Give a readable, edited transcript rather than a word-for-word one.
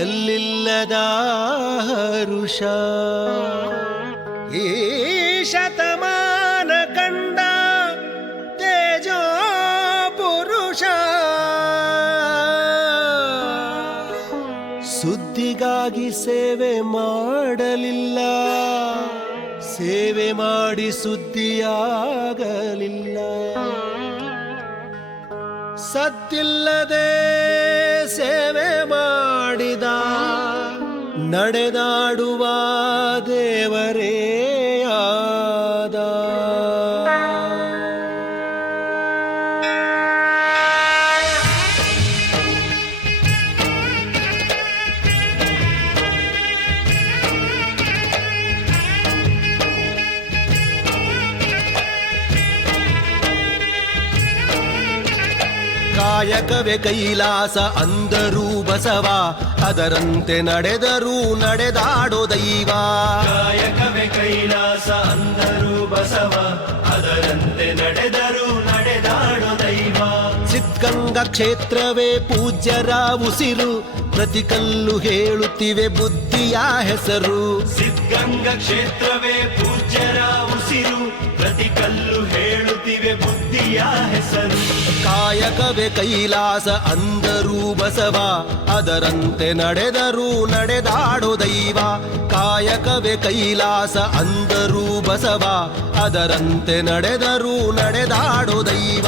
ಎಲ್ಲಿಲ್ಲದ ಹರುಷ ಈ ಶತಮಾನ ಕಂಡ ತೇಜೋ ಪುರುಷ ಸುದ್ದಿಗಾಗಿ ಸೇವೆ ಮಾಡಲಿಲ್ಲ, ಸೇವೆ ಮಾಡಿ ಸುದ್ದಿಯಾಗಲಿಲ್ಲ. ಸತ್ತಿಲ್ಲದೆ ಸೇವೆ ಮಾಡಿದ ನಡೆದಾಡುವ ದೇವರೇ ಆದ. ಕಾಯಕವೇ ಕೈಲಾಸ ಅಂದರೂ ಬಸವ, ಅದರಂತೆ ನಡೆದರೂ ನಡೆದಾಡೋ ದೈವ. ಕಾಯಕವೇ ಕೈಲಾಸ ಅಂದರೂ ಬಸವ, ಅದರಂತೆ ನಡೆದರೂ ನಡೆದಾಡೋ ದೈವ. ಸಿದ್ಧಗಂಗಾ ಕ್ಷೇತ್ರವೇ ಪೂಜ್ಯರ ಉಸಿರು, ಪ್ರತಿ ಕಲ್ಲು ಹೇಳುತ್ತಿವೆ ಬುದ್ಧಿಯ ಹೆಸರು. ಸಿದ್ಧಗಂಗಾ ಕ್ಷೇತ್ರವೇ ಪೂಜ್ಯರ ಉಸಿರು, ಪ್ರತಿ ಕಲ್ಲು ಹೇಳುತ್ತಿವೆ ಬುದ್ಧಿಯ ಹೆಸರು. ಕಾಯಕವೇ ಕೈಲಾಸ ಅಂದರೂ ಬಸವ, ಅದರಂತೆ ನಡೆದರೂ ನಡೆದಾಡೋ ದೈವ. ಕಾಯಕವೇ ಕೈಲಾಸ ಅಂದರೂ ಬಸವ, ಅದರಂತೆ ನಡೆದರೂ ನಡೆದಾಡೋ ದೈವ.